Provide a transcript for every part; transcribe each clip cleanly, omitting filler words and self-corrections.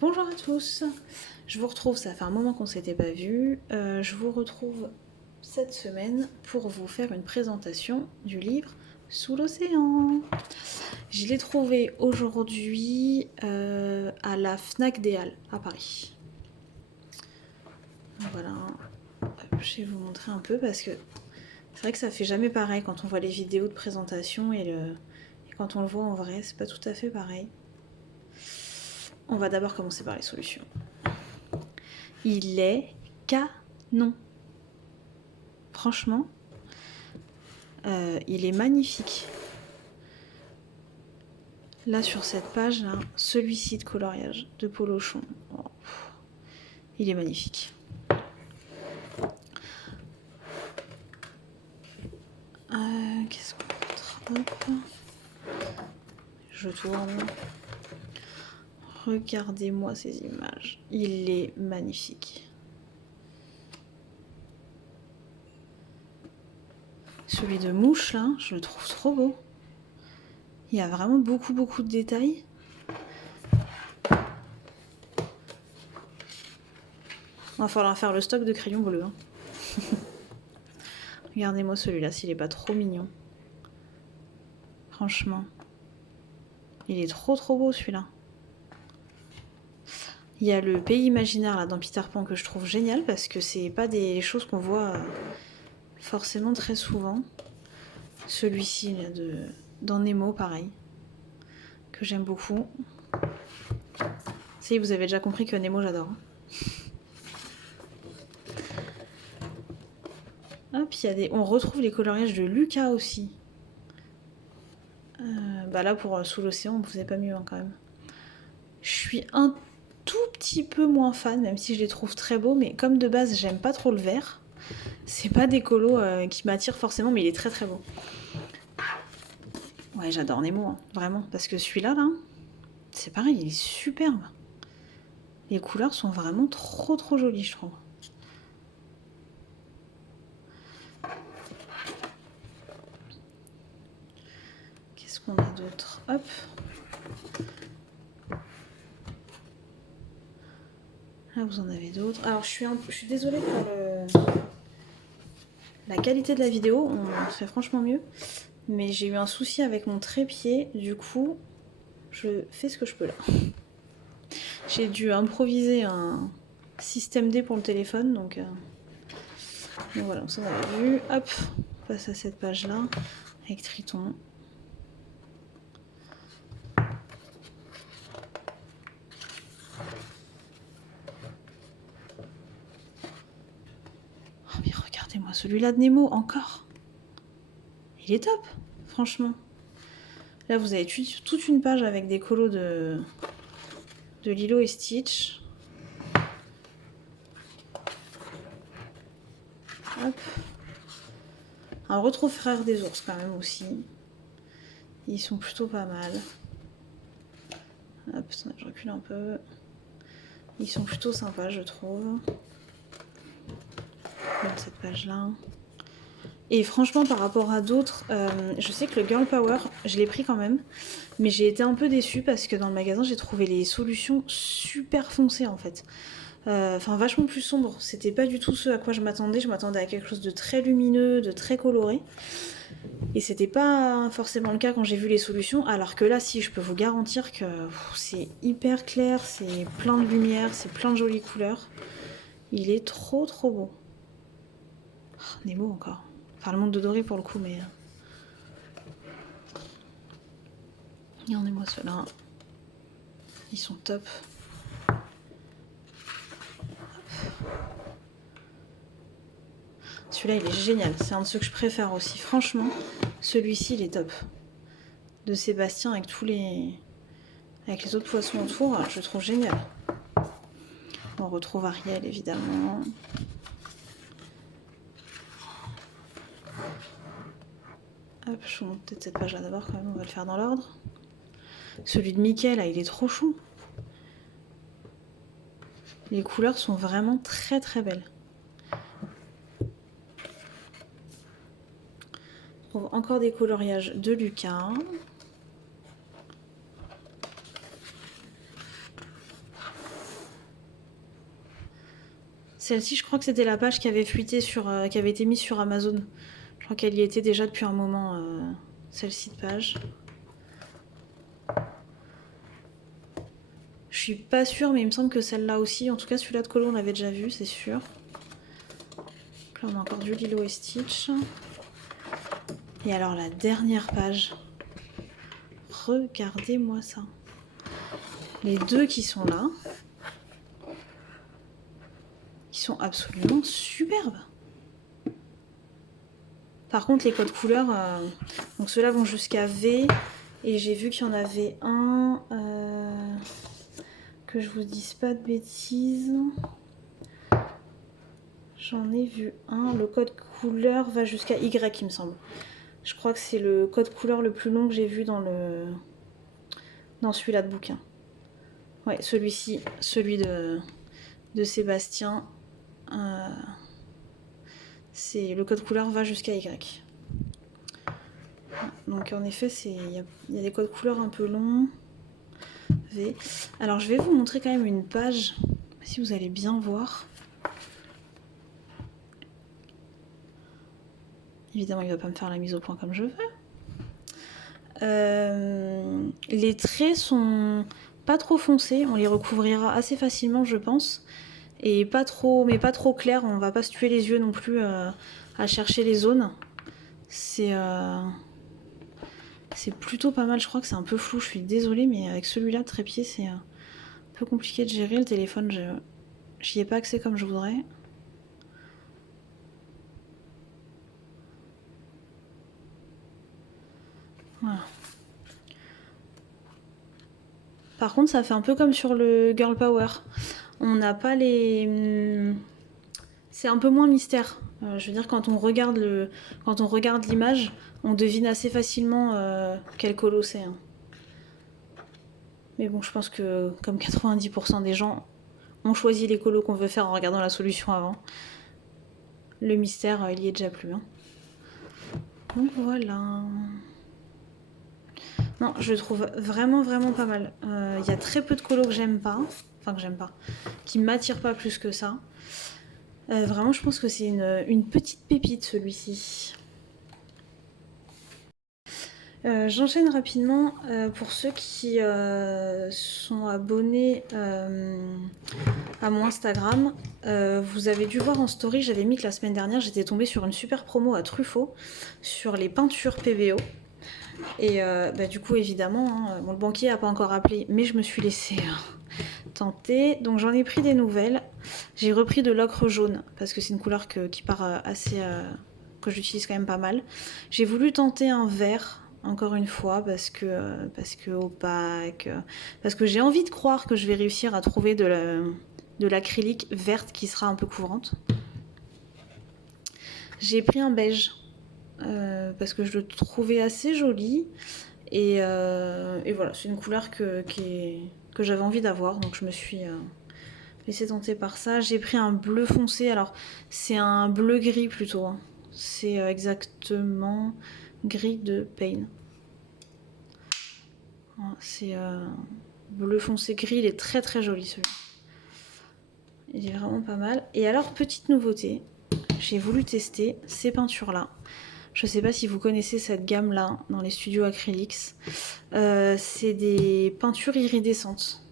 Bonjour à tous, je vous retrouve, ça fait un moment qu'on s'était pas vu, je vous retrouve cette semaine pour vous faire une présentation du livre Sous l'océan. Je l'ai trouvé aujourd'hui à la Fnac des Halles à Paris. Voilà, je vais vous montrer un peu parce que c'est vrai que ça fait jamais pareil quand on voit les vidéos de présentation et quand on le voit en vrai, c'est pas tout à fait pareil. On va d'abord commencer par les solutions. Il est canon. Franchement, il est magnifique. Là, sur cette page, là, celui-ci de coloriage de Polochon, oh, il est magnifique. Qu'est-ce qu'on a d'autre? Hop. Je tourne. Regardez-moi ces images. Il est magnifique. Celui de mouche, là, je le trouve trop beau. Il y a vraiment beaucoup de détails. Il va falloir faire le stock de crayons bleus. Hein. Regardez-moi celui-là, s'il est pas trop mignon. Franchement. Il est trop beau celui-là. Il y a le pays imaginaire là dans Peter Pan que je trouve génial parce que c'est pas des choses qu'on voit forcément très souvent. Celui-ci là dans Nemo pareil que j'aime beaucoup. Si vous avez déjà compris que Nemo j'adore. Hop, on retrouve les coloriages de Lucas aussi. Bah là pour Sous l'océan on faisait pas mieux hein, quand même. Je suis un tout petit peu moins fan même si je les trouve très beaux mais comme de base j'aime pas trop le vert. C'est pas des colos qui m'attirent forcément mais il est très beau. Ouais, j'adore Nemo, hein, vraiment. Parce que celui-là, là, c'est pareil, il est superbe. Les couleurs sont vraiment trop jolies, je trouve. Qu'est-ce qu'on a d'autre? Hop. Là, vous en avez d'autres. Alors, je suis désolée pour la qualité de la vidéo. On fait franchement mieux. Mais j'ai eu un souci avec mon trépied. Du coup, je fais ce que je peux là. J'ai dû improviser un système D pour le téléphone. Donc voilà, on s'en avait vu. Hop, on passe à cette page-là. Avec Triton. Oh mais regardez-moi celui-là de Nemo, encore. Il est top, franchement. Là, vous avez toute une page avec des colos de Lilo et Stitch. Hop. On retrouve Frères des ours quand même aussi. Ils sont plutôt pas mal. Hop, je recule un peu. Ils sont plutôt sympas, je trouve. Comme cette page-là. Et franchement, par rapport à d'autres, je sais que le Girl Power, je l'ai pris quand même. Mais j'ai été un peu déçue parce que dans le magasin, j'ai trouvé les solutions super foncées en fait. Enfin, vachement plus sombre. C'était pas du tout ce à quoi je m'attendais. Je m'attendais à quelque chose de très lumineux, de très coloré. Et c'était pas forcément le cas quand j'ai vu les solutions. Alors que là, si, je peux vous garantir que c'est hyper clair, c'est plein de lumière, c'est plein de jolies couleurs. Il est trop beau. Oh, Nemo encore. Enfin, le monde de Doré pour le coup, mais. Regardez-moi ceux-là. Ils sont top. Celui-là, il est génial. C'est un de ceux que je préfère aussi. Franchement, celui-ci, il est top. De Sébastien avec avec les autres poissons autour, je le trouve génial. On retrouve Ariel, évidemment. Hop, je vous montre peut-être cette page-là d'abord, quand même, on va le faire dans l'ordre. Celui de Mickey, là, il est trop chou. Les couleurs sont vraiment très belles. On trouve encore des coloriages de Lucas. Celle-ci, je crois que c'était la page qui avait fuité qui avait été mise sur Amazon. Je crois qu'elle y était déjà depuis un moment, celle-ci de page. Je suis pas sûre, mais il me semble que celle-là aussi. En tout cas, celui-là de Colo, on l'avait déjà vu, c'est sûr. Donc là, on a encore du Lilo et Stitch. Et alors, la dernière page. Regardez-moi ça. Les deux qui sont là. Qui sont absolument superbes. Par contre, les codes couleurs, donc ceux-là vont jusqu'à V. Et j'ai vu qu'il y en avait un... que je vous dise pas de bêtises. J'en ai vu un. Le code couleur va jusqu'à Y, il me semble. Je crois que c'est le code couleur le plus long que j'ai vu dans celui-là de bouquin. Ouais, celui-ci, celui de Sébastien. C'est le code couleur va jusqu'à Y. Donc en effet, il y a des codes couleurs un peu longs. V. Alors je vais vous montrer quand même une page, si vous allez bien voir. Évidemment, il ne va pas me faire la mise au point comme je veux. Les traits sont pas trop foncés, on les recouvrira assez facilement, je pense. Et pas trop, mais pas trop clair, on va pas se tuer les yeux non plus à chercher les zones. C'est plutôt pas mal, je crois que c'est un peu flou, je suis désolée, mais avec celui-là de trépied, c'est un peu compliqué de gérer. Le téléphone, j'y ai pas accès comme je voudrais. Voilà. Par contre, ça fait un peu comme sur le Girl Power. On n'a pas les... C'est un peu moins mystère. Je veux dire, quand on regarde l'image, on devine assez facilement quel colo c'est. Hein. Mais bon, je pense que comme 90% des gens, on choisit les colos qu'on veut faire en regardant la solution avant. Le mystère, il y est déjà plus. Hein. Donc voilà. Non, je le trouve vraiment, vraiment pas mal. Il y a très peu de colos que j'aime pas. Enfin, que j'aime pas. Qui m'attirent pas plus que ça. Vraiment, je pense que c'est une petite pépite, celui-ci. J'enchaîne rapidement pour ceux qui sont abonnés à mon Instagram. Vous avez dû voir en story, j'avais mis que la semaine dernière j'étais tombée sur une super promo à Truffaut sur les peintures PVO. Et du coup évidemment, hein, bon, le banquier n'a pas encore appelé, mais je me suis laissée tenter. Donc j'en ai pris des nouvelles. J'ai repris de l'ocre jaune parce que c'est une couleur qui part assez... que j'utilise quand même pas mal. J'ai voulu tenter un vert. Encore une fois, parce que opaque, parce que j'ai envie de croire que je vais réussir à trouver de l'acrylique verte qui sera un peu couvrante. J'ai pris un beige, parce que je le trouvais assez joli, et voilà, c'est une couleur que j'avais envie d'avoir, donc je me suis laissée tenter par ça. J'ai pris un bleu foncé, alors c'est un bleu-gris plutôt, hein. C'est exactement... gris de Pain. C'est bleu foncé gris, il est très très joli celui-là. Il est vraiment pas mal. Et alors, petite nouveauté, j'ai voulu tester ces peintures-là. Je sais pas si vous connaissez cette gamme-là dans les studios Acrylics. C'est des peintures iridescentes.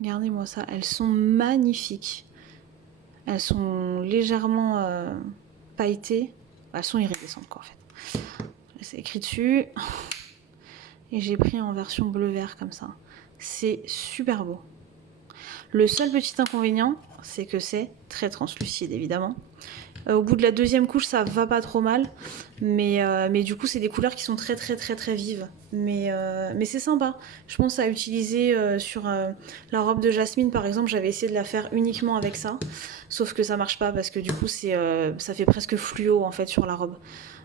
Regardez-moi ça, elles sont magnifiques. Elles sont légèrement pailletées. Elles sont iridescentes quoi en fait. C'est écrit dessus. Et j'ai pris en version bleu-vert comme ça. C'est super beau. Le seul petit inconvénient, c'est que c'est très translucide évidemment. Au bout de la deuxième couche, ça va pas trop mal. Mais du coup, c'est des couleurs qui sont très très très très vives. Mais c'est sympa. Je pense à utiliser sur la robe de Jasmine par exemple. J'avais essayé de la faire uniquement avec ça. Sauf que ça marche pas parce que du coup, ça fait presque fluo en fait sur la robe.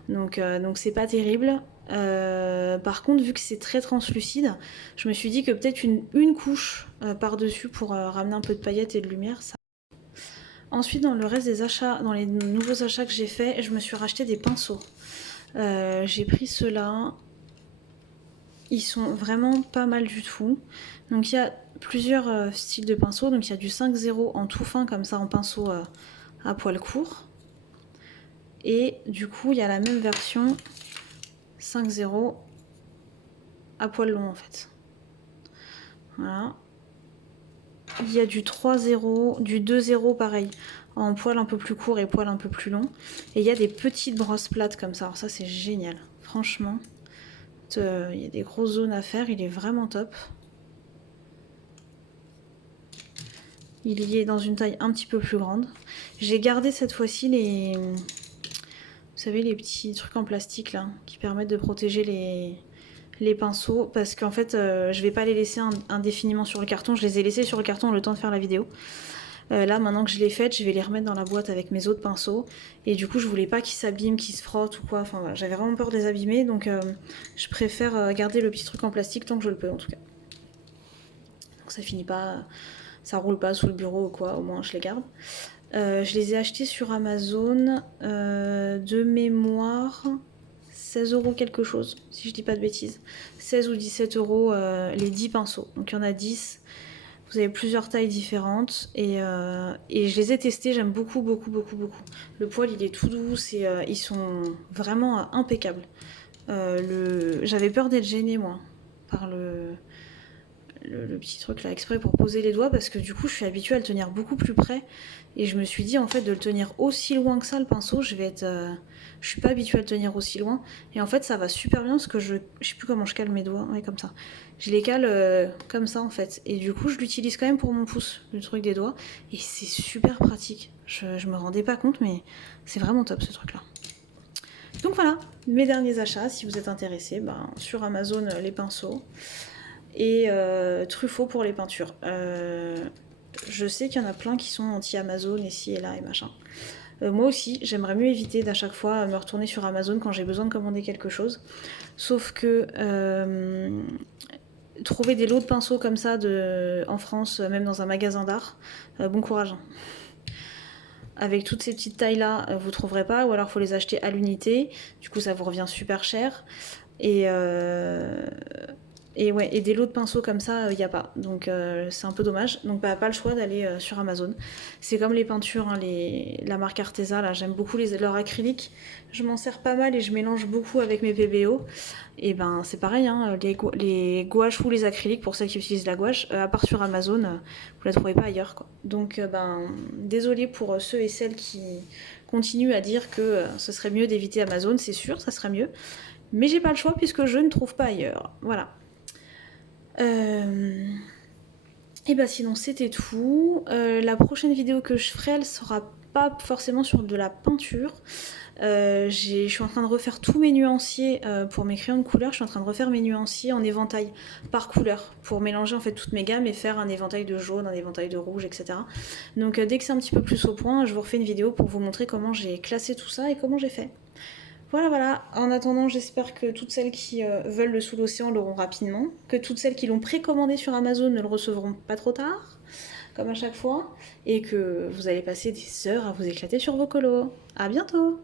Donc c'est pas terrible. Par contre, vu que c'est très translucide, je me suis dit que peut-être une couche par-dessus pour ramener un peu de paillettes et de lumière, ça. Ensuite, dans le reste des achats, dans les nouveaux achats que j'ai faits, je me suis racheté des pinceaux. J'ai pris ceux-là. Ils sont vraiment pas mal du tout. Donc il y a plusieurs styles de pinceaux. Donc il y a du 5-0 en tout fin comme ça en pinceau à poil court. Et du coup il y a la même version 5-0 à poil long en fait. Voilà. Il y a du 3-0, du 2-0 pareil, en poil un peu plus court et poil un peu plus long. Et il y a des petites brosses plates comme ça. Alors ça c'est génial. Franchement, il y a des grosses zones à faire. Il est vraiment top. Il y est dans une taille un petit peu plus grande. J'ai gardé cette fois-ci les... Vous savez, les petits trucs en plastique là, qui permettent de protéger les pinceaux. Parce qu'en fait, je vais pas les laisser indéfiniment sur le carton. Je les ai laissés sur le carton le temps de faire la vidéo. Là, maintenant que je l'ai faite, je vais les remettre dans la boîte avec mes autres pinceaux. Et du coup, je voulais pas qu'ils s'abîment, qu'ils se frottent ou quoi. Enfin voilà, j'avais vraiment peur de les abîmer. Donc je préfère garder le petit truc en plastique tant que je le peux en tout cas. Donc ça finit pas... Ça roule pas sous le bureau ou quoi, au moins je les garde. Je les ai achetés sur Amazon de mémoire 16€ quelque chose, si je dis pas de bêtises. 16 ou 17€ les 10 pinceaux. Donc il y en a 10. Vous avez plusieurs tailles différentes et je les ai testés, j'aime beaucoup, beaucoup, beaucoup, beaucoup. Le poil il est tout doux et ils sont vraiment impeccables. J'avais peur d'être gênée moi par le petit truc là exprès pour poser les doigts parce que du coup je suis habituée à le tenir beaucoup plus près et je me suis dit en fait de le tenir aussi loin que ça le pinceau je suis pas habituée à le tenir aussi loin et en fait ça va super bien parce que je sais plus comment je cale mes doigts, ouais comme ça je les cale comme ça en fait et du coup je l'utilise quand même pour mon pouce le truc des doigts et c'est super pratique, je me rendais pas compte mais c'est vraiment top ce truc là. Donc voilà mes derniers achats si vous êtes intéressés sur Amazon les pinceaux et Truffaut pour les peintures. Je sais qu'il y en a plein qui sont anti-Amazon ici et là et machin. Moi aussi, j'aimerais mieux éviter d'à chaque fois me retourner sur Amazon quand j'ai besoin de commander quelque chose. Sauf que trouver des lots de pinceaux comme ça en France, même dans un magasin d'art, bon courage. Avec toutes ces petites tailles là, vous trouverez pas, ou alors faut les acheter à l'unité. Du coup, ça vous revient super cher. Et ouais, et des lots de pinceaux comme ça, il n'y a pas. Donc c'est un peu dommage. Donc pas le choix d'aller sur Amazon. C'est comme les peintures, hein, la marque Arteza, là, j'aime beaucoup leur acrylique. Je m'en sers pas mal et je mélange beaucoup avec mes PBO. Et c'est pareil, hein, les gouaches ou les acryliques, pour celles qui utilisent la gouache, à part sur Amazon, vous la trouvez pas ailleurs, quoi. Donc désolée pour ceux et celles qui continuent à dire que ce serait mieux d'éviter Amazon, c'est sûr, ça serait mieux. Mais j'ai pas le choix puisque je ne trouve pas ailleurs. Voilà. Et sinon c'était tout. La prochaine vidéo que je ferai, elle sera pas forcément sur de la peinture. Je suis en train de refaire tous mes nuanciers pour mes crayons de couleur. Je suis en train de refaire mes nuanciers en éventail par couleur pour mélanger en fait toutes mes gammes et faire un éventail de jaune, un éventail de rouge, etc. Donc dès que c'est un petit peu plus au point, je vous refais une vidéo pour vous montrer comment j'ai classé tout ça et comment j'ai fait. Voilà. En attendant, j'espère que toutes celles qui veulent le sous l'océan l'auront rapidement, que toutes celles qui l'ont précommandé sur Amazon ne le recevront pas trop tard, comme à chaque fois, et que vous allez passer des heures à vous éclater sur vos colos. À bientôt!